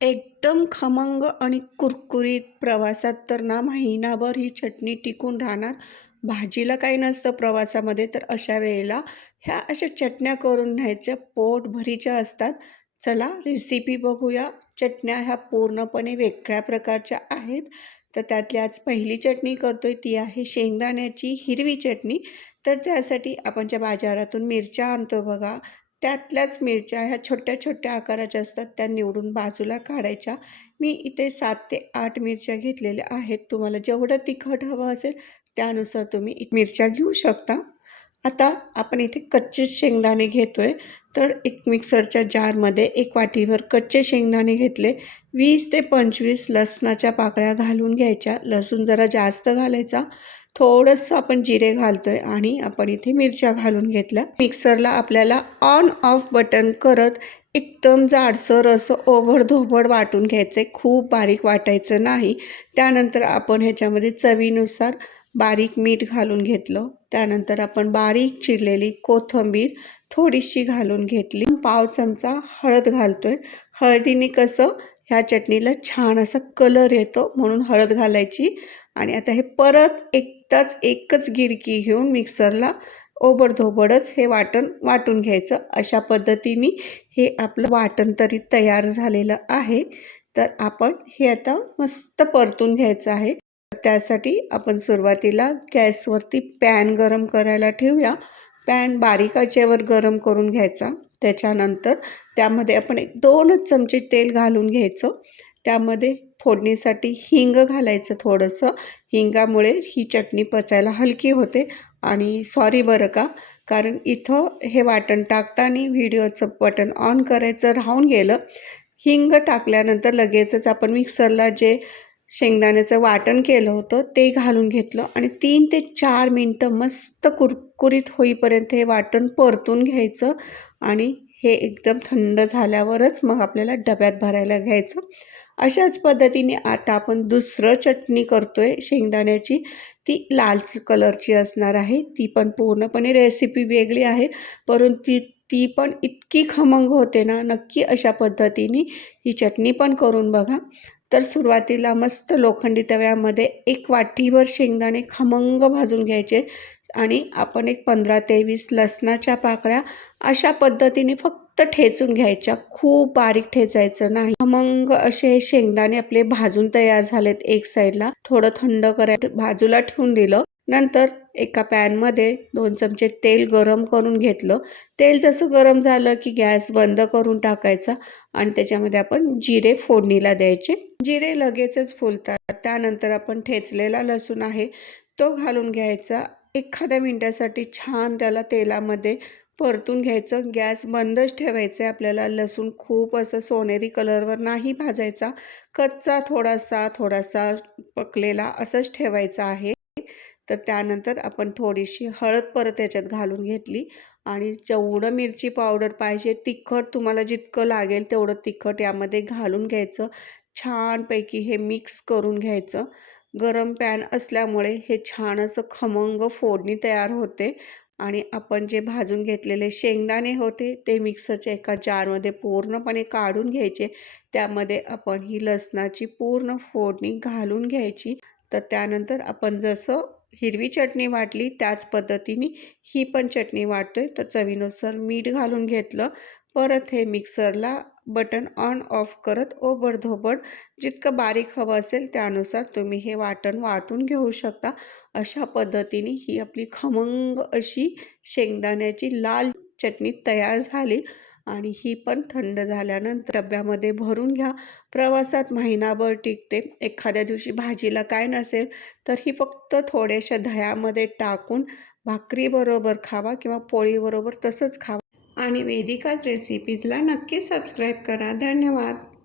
एकदम खमंग आणि कुरकुरीत प्रवासात तर ना महिनाभर ही चटणी टिकून राहणार. भाजीला काही नसतं प्रवासामध्ये तर अशा वेळेला ह्या अशा चटण्या करून न्यायच्या पोटभरीच्या असतात. चला रेसिपी बघूया. चटण्या ह्या पूर्णपणे वेगळ्या प्रकारच्या आहेत. तर त्यातली आज पहिली चटणी करतोय ती आहे शेंगदाण्याची हिरवी चटणी. तर त्यासाठी आपण ज्या बाजारातून मिरच्या आणतो बघा त्यातल्याच मिरच्या ह्या छोट्या छोट्या आकाराच्या असतात त्या निवडून बाजूला काढायच्या. मी इथे सात ते आठ मिरच्या घेतलेल्या आहेत. तुम्हाला जेवढं तिखट हवं असेल त्यानुसार तुम्ही मिरच्या घेऊ शकता. आता आपण इथे कच्चे शेंगदाणे घेतो आहे तर एक मिक्सरच्या जारमध्ये एक वाटीभर कच्चे शेंगदाणे घेतले. वीस ते पंचवीस लसणाच्या पाकळ्या घालून घ्यायच्या. लसूण जरा जास्त घालायचा. थोडंसं आपण जिरे घालतोय आणि आपण इथे मिरच्या घालून घेतल्या. मिक्सरला आपल्याला ऑन ऑफ बटन करत एकदम जाडसर असं ओभडधोबड वाटून घ्यायचं आहे खूप बारीक वाटायचं नाही. त्यानंतर आपण ह्याच्यामध्ये चवीनुसार बारीक मीठ घालून घेतलं. त्यानंतर आपण बारीक चिरलेली कोथिंबीर थोडीशी घालून घेतली. पाव चमचा हळद घालतोय. हळदीने कसं ह्या चटणीला छान असा कलर येतो म्हणून हळद घालायची. आणि आता हे परत एकदाच एकच गिरकी घेऊन मिक्सरला ओबडधोबडच हे वाटण वाटून घ्यायचं. अशा पद्धतीने हे आपलं वाटण तरी तयार झालेलं आहे. तर आपण हे आता मस्त परतून घ्यायचं आहे. त्यासाठी आपण सुरुवातीला गॅसवरती पॅन गरम करायला ठेवूया. पॅन बारीक आचेवर गरम करून घ्यायचा. त्याच्यानंतर त्यामध्ये आपण एक दोनच चमचे तेल घालून घ्यायचं. त्यामध्ये फोडणीसाठी हिंग घालायचं थोडंसं. हिंगामुळे ही चटणी पचायला हलकी होते. आणि सॉरी बरं का कारण इथं हे वाटण टाकताना व्हिडिओचं बटन ऑन करायचं राहून गेलं. हिंग टाकल्यानंतर लगेचच आपण मिक्सरला जे शेंगदाण्याचं वाटण केलं होतं ते घालून घेतलं आणि तीन ते चार मिनटं मस्त कुरकुरीत होईपर्यंत हे वाटण परतून घ्यायचं आणि हे एकदम थंड झाल्यावरच मग आपल्याला डब्यात भरायला घ्यायचं. अशाच पद्धतीने आता आपण दुसरं चटणी करतो आहे शेंगदाण्याची. ती लाल कलरची असणार आहे. ती पण पूर्णपणे रेसिपी वेगळी आहे परंतु ती ती पण इतकी खमंग होते ना नक्की अशा पद्धतीने ही चटणी पण करून बघा. तर सुरुवातीला मस्त लोखंडी तव्यामध्ये एक वाटीभर शेंगदाणे खमंग भाजून घ्यायचे आणि आपण एक पंधरा ते वीस लसणाच्या पाकळ्या अशा पद्धतीने फक्त ठेचून घ्यायच्या. खूप बारीक ठेचायचं नाही. खमंग असे शेंगदाणे आपले भाजून तयार झालेत एक साईडला थोडं थंड करायला बाजूला ठेवून दिलं. नंतर एका पॅनमध्ये दोन चमचे तेल गरम करून घेतलं. तेल जसं गरम झालं की गॅस बंद करून टाकायचा आणि त्याच्यामध्ये आपण जिरे फोडणीला द्यायचे. जिरे लगेचच फुलतात. त्यानंतर आपण ठेचलेला लसूण आहे तो घालून घ्यायचा. एखाद्या मिनटासाठी छान त्याला तेलामध्ये परतून घ्यायचं. गॅस बंदच ठेवायचं आहे आपल्याला. लसूण खूप असं सोनेरी कलरवर नाही भाजायचा. कच्चा थोडासा थोडासा पकलेला असंच ठेवायचा आहे. तर त्यानंतर आपण थोडीशी हळद परत याच्यात घालून घेतली. आणि जेवढं मिरची पावडर पाहिजे तिखट तुम्हाला जितकं लागेल तेवढं तिखट यामध्ये घालून घ्यायचं. छानपैकी हे मिक्स करून घ्यायचं. गरम पॅन असल्यामुळे हे छान असं खमंग फोडणी तयार होते. आणि आपण जे भाजून घेतलेले शेंगदाणे होते ते मिक्सरच्या एका जारमध्ये पूर्णपणे काढून घ्यायचे. त्यामध्ये आपण ही लसणाची पूर्ण फोडणी घालून घ्यायची. तर त्यानंतर आपण जसं हिरवी चटणी वाटली त्याच पद्धतीने ही पण चटणी वाटतोय. तर चवीनुसार मीठ घालून घेतलं. परत हे मिक्सरला बटन ऑन ऑफ करत ओबडधोबड जितकं बारीक हवं असेल त्यानुसार तुम्ही हे वाटण वाटून घेऊ शकता. अशा पद्धतीने ही आपली खमंग अशी शेंगदाण्याची लाल चटणी तयार झाली. आणि ही पण थंड झाल्यानंतर डब्यामध्ये भरून घ्या. प्रवासात महिनाभर टिकते. एखाद्या दिवशी भाजीला काय नसेल तर ही फक्त थोड्याशा दह्यामध्ये टाकून भाकरीबरोबर खावा किंवा पोळीबरोबर तसंच खावा. आणि वेदिकाच रेसिपीजला नक्की सबस्क्राईब करा. धन्यवाद.